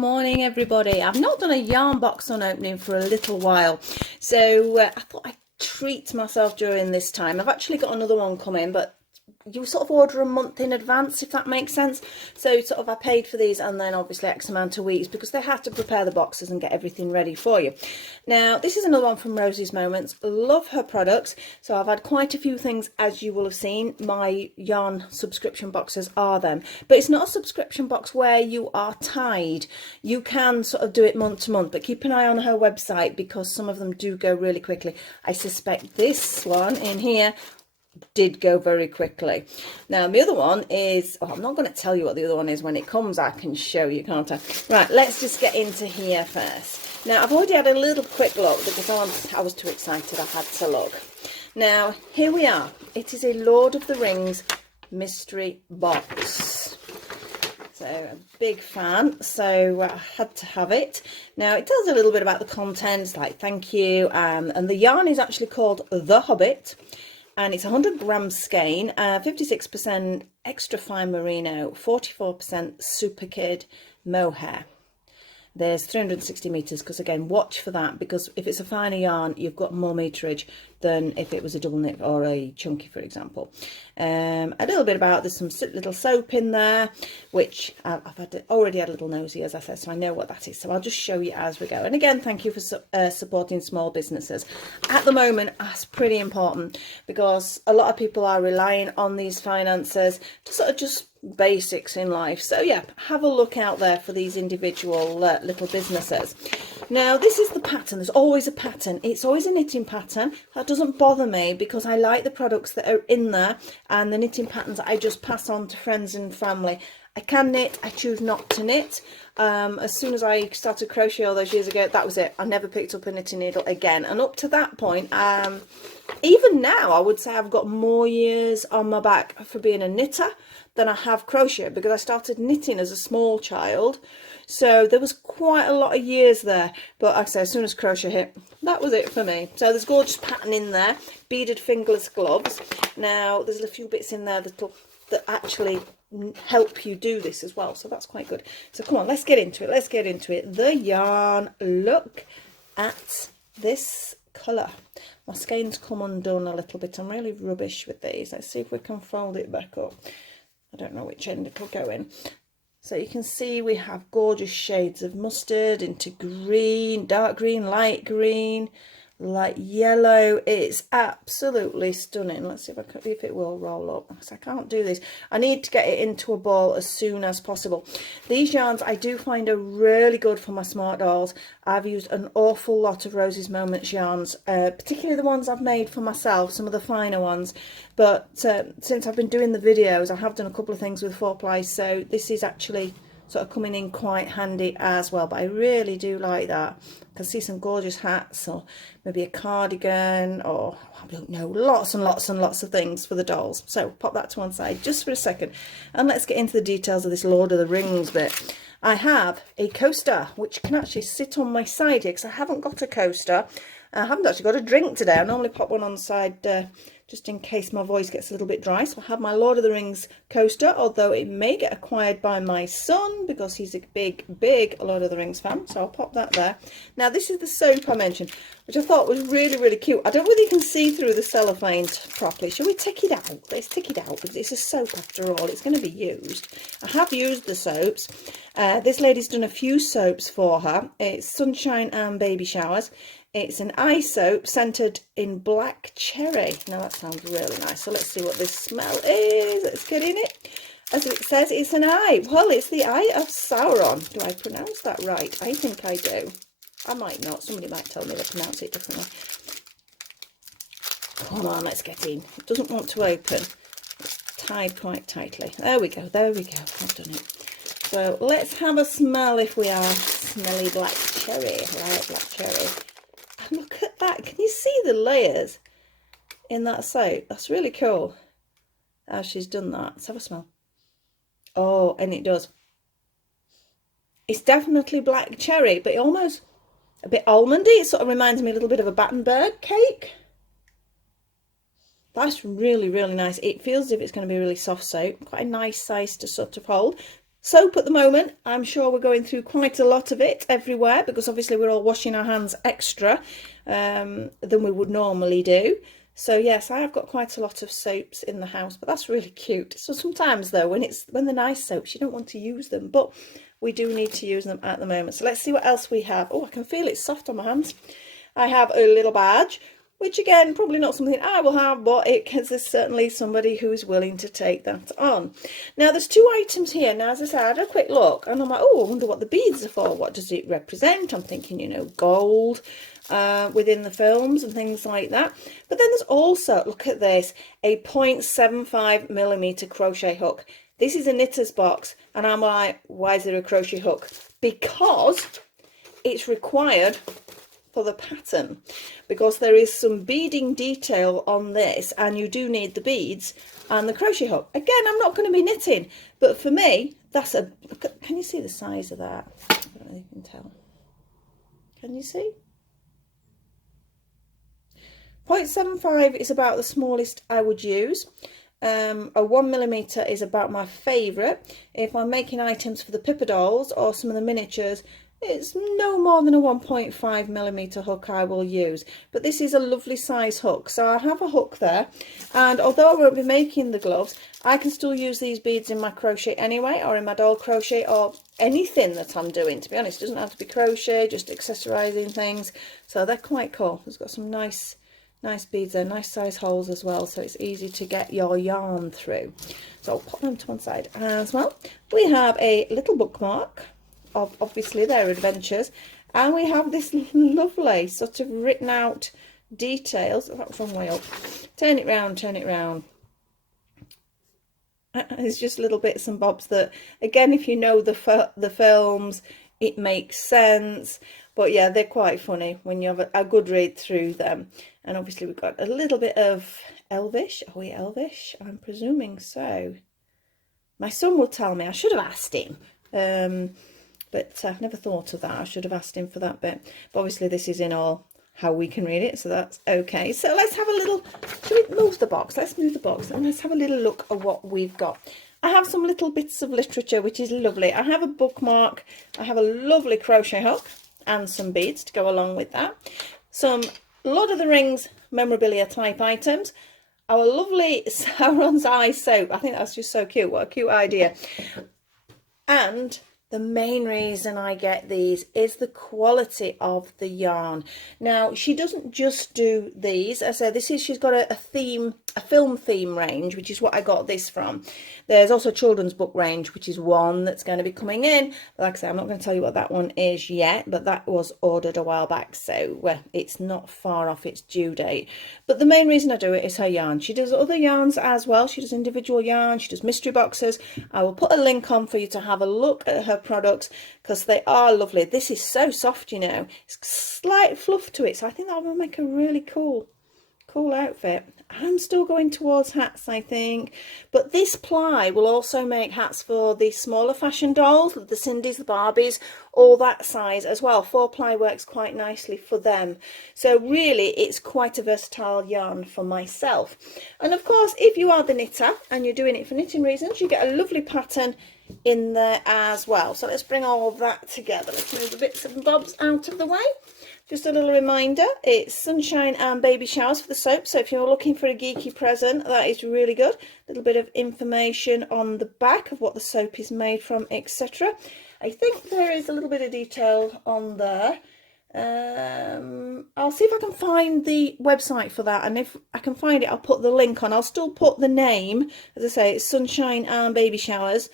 morning everybody. I've not done a yarn box unopening for a little while, so I thought I'd treat myself during this time. I've actually got another one coming, but you sort of order a month in advance, if that makes sense. So sort of I paid for these and then obviously X amount of weeks because they have to prepare the boxes and get everything ready for you. Now this is another one from Rosies Moments. Love her products. So I've had quite a few things, as you will have seen. My yarn subscription boxes are them, but it's not a subscription box where you are tied. You can sort of do it month to month, but keep an eye on her website because some of them do go really quickly. I suspect this one in here did go very quickly. Now the other one is, I'm not going to tell you what the other one is. When it comes I can show you, can't I? Right, let's just get into here first. Now I've already had a little quick look because I was too excited I had to look. Now here we are. It is a Lord of the Rings mystery box. So a big fan, so I had to have it. Now it tells a little bit about the contents, like thank you, and the yarn is actually called The Hobbit. And it's 100 grams skein, 56% extra fine merino, 44% super kid mohair. There's 360 meters, because again, watch for that, because if it's a finer yarn, you've got more meterage than if it was a double knit or a chunky, for example. A little bit about, there's some little soap in there, which I've already had a little nosy, as I said, so I know what that is. So I'll just show you as we go. And again, thank you for supporting small businesses. At the moment, that's pretty important because a lot of people are relying on these finances to sort of just basics in life. So yeah, have a look out there for these individual little businesses. Now this is the pattern. There's always a pattern. It's always a knitting pattern. That doesn't bother me because I like the products that are in there and the knitting patterns that I just pass on to friends and family. I can knit, I choose not to knit. As soon as I started crochet all those years ago, that was it. I never picked up a knitting needle again, and up to that point, even now I would say I've got more years on my back for being a knitter than I have crochet, because I started knitting as a small child, so there was quite a lot of years there. But like I say, as soon as crochet hit, that was it for me. So there's gorgeous pattern in there, beaded fingerless gloves. Now there's a few bits in there that actually help you do this as well, so that's quite good. So come on, let's get into it. The yarn, look at this colour. My skein's come undone a little bit. I'm really rubbish with these. Let's see if we can fold it back up. I don't know which end it'll go in. So you can see we have gorgeous shades of mustard into green, dark green, light green, light yellow. It's absolutely stunning. Let's see if it will roll up, because I can't do this. I need to get it into a ball as soon as possible. These yarns I do find are really good for my smart dolls. I've used an awful lot of Rosies Moments yarns, particularly the ones I've made for myself, some of the finer ones. But since I've been doing the videos, I have done a couple of things with 4-ply, so this is actually sort of coming in quite handy as well. But I really do like that. I can see some gorgeous hats, or maybe a cardigan, or I don't know, lots and lots and lots of things for the dolls. So pop that to one side just for a second, and let's get into the details of this Lord of the Rings bit. I have a coaster which can actually sit on my side here because I haven't got a coaster. I haven't actually got a drink today. I normally pop one on the side just in case my voice gets a little bit dry. So I have my Lord of the Rings coaster, although it may get acquired by my son because he's a big Lord of the Rings fan. So I'll pop that there. Now this is the soap I mentioned, which I thought was really cute. I don't know whether you can see through the cellophane properly. Shall we take it out? Let's take it out because it's a soap after all. It's going to be used. I have used the soaps. This lady's done a few soaps for her. It's Sunshine and Baby Showers. It's an eye soap scented in black cherry. Now that sounds really nice. So let's see what this smell is. Let's get in it. As it says, it's an eye. Well, it's the eye of Sauron. Do I pronounce that right? I think I do. I might not. Somebody might tell me to pronounce it differently. Come on, let's get in. It doesn't want to open. It's tied quite tightly. There we go. There we go. I've done it. So let's have a smell if we are smelly black cherry. Right, black cherry. Look at that. Can you see the layers in that soap? That's really cool how she's done that. Let's have a smell. Oh, and it does. It's definitely black cherry, but almost a bit almondy. It sort of reminds me a little bit of a Battenberg cake. That's really nice. It feels as if it's going to be a really soft soap. Quite a nice size to sort of hold. Soap at the moment, I'm sure we're going through quite a lot of it everywhere because obviously we're all washing our hands extra than we would normally do. So yes, I have got quite a lot of soaps in the house, but that's really cute. So sometimes though, when they're nice soaps, you don't want to use them, but we do need to use them at the moment. So let's see what else we have. Oh, I can feel it soft on my hands. I have a little badge, which again, probably not something I will have, but there's certainly somebody who's willing to take that on. Now, there's two items here. Now, as I said, I had a quick look, and I'm like, oh, I wonder what the beads are for. What does it represent? I'm thinking, you know, gold within the films and things like that. But then there's also, look at this, a 0.75mm crochet hook. This is a knitter's box, and I'm like, why is there a crochet hook? Because it's required for the pattern, because there is some beading detail on this and you do need the beads and the crochet hook. Again, I'm not going to be knitting, but for me, that's a, can you see the size of that? I don't know if you can tell. Can you see? 0.75 is about the smallest I would use. A 1mm is about my favourite. If I'm making items for the Pippa dolls or some of the miniatures, it's no more than a 1.5mm hook I will use. But this is a lovely size hook, so I have a hook there. And although I won't be making the gloves, I can still use these beads in my crochet anyway, or in my doll crochet, or anything that I'm doing. To be honest, it doesn't have to be crochet, just accessorising things. So they're quite cool. It's got some nice beads there, nice size holes as well, so it's easy to get your yarn through. So I'll put them to one side as well. We have a little bookmark of obviously their adventures, and we have this lovely sort of written out details. Oh, that was wrong way up. Turn it round, turn it round. It's just little bits and bobs that, again, if you know the films, it makes sense. But yeah, they're quite funny when you have a good read through them. And obviously we've got a little bit of Elvish. Are we Elvish? I'm presuming so. My son will tell me. I should have asked him. But I've never thought of that. I should have asked him for that bit. But obviously this is in all how we can read it, so that's okay. So let's have a little, should we move the box? Let's move the box and let's have a little look at what we've got. I have some little bits of literature, which is lovely. I have a bookmark. I have a lovely crochet hook and some beads to go along with that. Some Lord of the Rings memorabilia type items. Our lovely Sauron's Eye soap. I think that's just so cute. What a cute idea. And the main reason I get these is the quality of the yarn. Now, she doesn't just do these. As I said, she's got a film theme range, which is what I got this from. There's also a children's book range, which is one that's going to be coming in. Like I said, I'm not going to tell you what that one is yet, but that was ordered a while back, so it's not far off its due date. But the main reason I do it is her yarn. She does other yarns as well. She does individual yarn. She does mystery boxes. I will put a link on for you to have a look at her products because they are lovely. This is so soft, you know. It's slight fluff to it, so I think that will make a really cool outfit. I'm still going towards hats, I think, but this ply will also make hats for the smaller fashion dolls, the Cindy's, the Barbies, all that size as well. 4-ply works quite nicely for them, so really it's quite a versatile yarn for myself. And of course, if you are the knitter and you're doing it for knitting reasons, you get a lovely pattern in there as well. So let's bring all of that together. Let's move the bits and bobs out of the way. Just a little reminder, it's Sunshine and Baby Showers for the soap, so if you're looking for a geeky present, that is really good. A little bit of information on the back of what the soap is made from, etc. I think there is a little bit of detail on there. I'll see if I can find the website for that, and if I can find it, I'll put the link on. I'll still put the name, as I say, it's Sunshine and Baby Showers.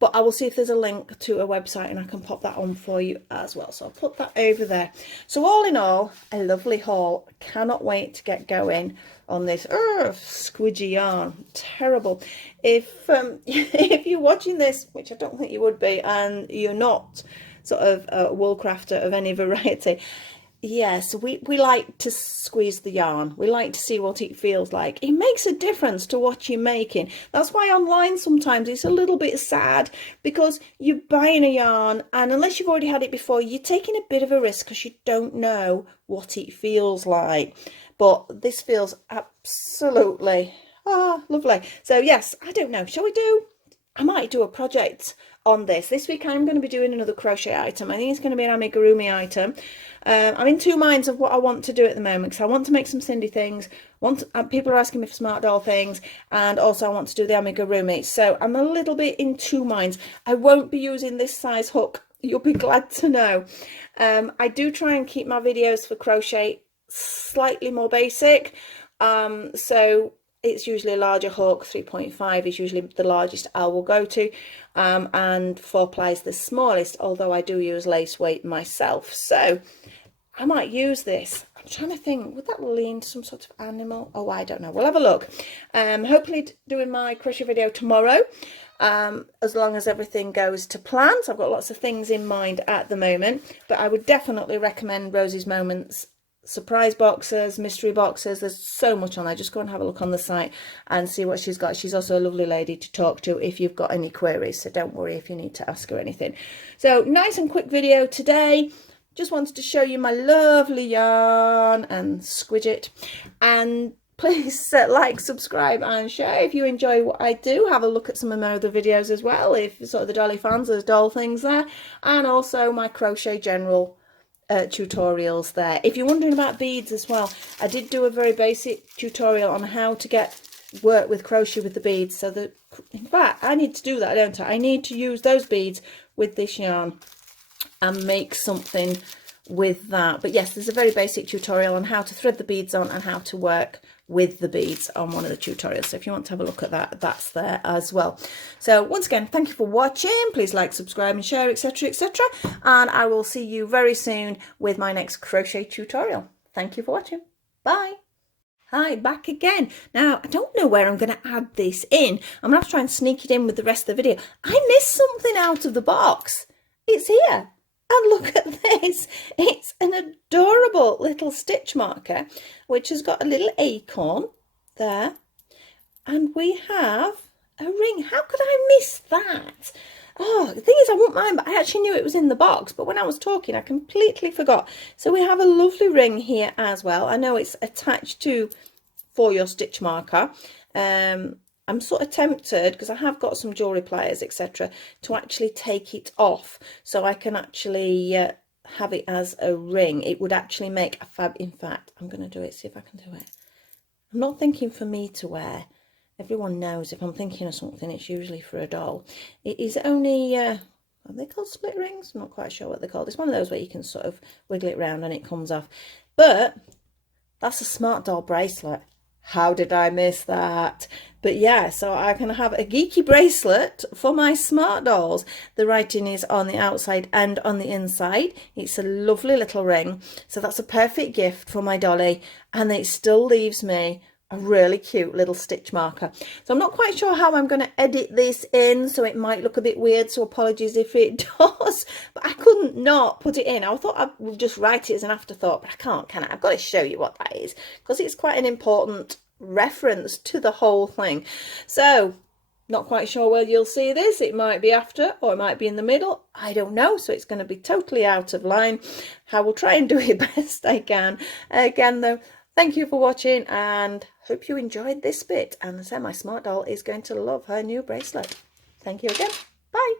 But I will see if there's a link to a website and I can pop that on for you as well. So I'll put that over there. So all in all, a lovely haul. Cannot wait to get going on this squidgy yarn. Terrible. If if you're watching this, which I don't think you would be, and you're not sort of a wool crafter of any variety, yes, we like to squeeze the yarn. We like to see what it feels like. It makes a difference to what you're making. That's why online sometimes it's a little bit sad, because you're buying a yarn and unless you've already had it before, you're taking a bit of a risk because you don't know what it feels like. But this feels absolutely lovely. So yes, I don't know. Shall we do I might do a project on this. This week I'm going to be doing another crochet item. I think it's going to be an amigurumi item. I'm in two minds of what I want to do at the moment, because I want to make some Cindy things. People are asking me for smart doll things, and also I want to do the amigurumi. So I'm a little bit in two minds. I won't be using this size hook. You'll be glad to know. I do try and keep my videos for crochet slightly more basic. So it's usually a larger hook. 3.5 is usually the largest I will go to, and 4-ply is the smallest, although I do use lace weight myself. So I might use this. I'm trying to think, would that lean to some sort of animal? Oh, I don't know. We'll have a look. Hopefully doing my crochet video tomorrow, as long as everything goes to plan. So I've got lots of things in mind at the moment, but I would definitely recommend Rosie's Moments surprise boxes, mystery boxes. There's so much on there. Just go and have a look on the site and see what she's got. She's also a lovely lady to talk to if you've got any queries, so don't worry if you need to ask her anything. So nice and quick video today. Just wanted to show you my lovely yarn and squidget, and please like, subscribe and share if you enjoy what I do. Have a look at some of my other videos as well if you're sort of the dolly fans. There's doll things there, and also my crochet general tutorials there. If you're wondering about beads as well, I did do a very basic tutorial on how to work with crochet with the beads. So that, in fact, I need to do that, don't I? I need to use those beads with this yarn and make something with that. But yes, there's a very basic tutorial on how to thread the beads on and how to work with the beads on one of the tutorials. So if you want to have a look at that, that's there as well. So once again, thank you for watching. Please like, subscribe and share, etc, etc, and I will see you very soon with my next crochet tutorial. Thank you for watching. Bye. Hi, back again. Now, I don't know where I'm going to add this in. I'm going to have to try and sneak it in with the rest of the video. I missed something out of the box. It's here. And look at this. It's an adorable little stitch marker, which has got a little acorn there. And we have a ring. How could I miss that? Oh, the thing is, I won't mind, but I actually knew it was in the box. But when I was talking, I completely forgot. So we have a lovely ring here as well. I know it's attached to for your stitch marker. I'm sort of tempted, because I have got some jewellery pliers, etc., to actually take it off so I can actually have it as a ring. It would actually make a fab. In fact, I'm going to do it, see if I can do it. I'm not thinking for me to wear. Everyone knows if I'm thinking of something, it's usually for a doll. It is only, are they called split rings? I'm not quite sure what they're called. It's one of those where you can sort of wiggle it round and it comes off. But that's a smart doll bracelet. How did I miss that? But yeah, so I can have a geeky bracelet for my smart dolls. The writing is on the outside and on the inside. It's a lovely little ring. So that's a perfect gift for my dolly. And it still leaves me a really cute little stitch marker. So I'm not quite sure how I'm going to edit this in, so it might look a bit weird, so apologies if it does, but I couldn't not put it in. I thought I would just write it as an afterthought, but I can't, can I? I've got to show you what that is, because it's quite an important reference to the whole thing. So not quite sure where you'll see this. It might be after, or it might be in the middle. I don't know. So it's going to be totally out of line. I will try and do it best I can. Again, though, thank you for watching, and hope you enjoyed this bit. And as I say, my smart doll is going to love her new bracelet. Thank you again. Bye.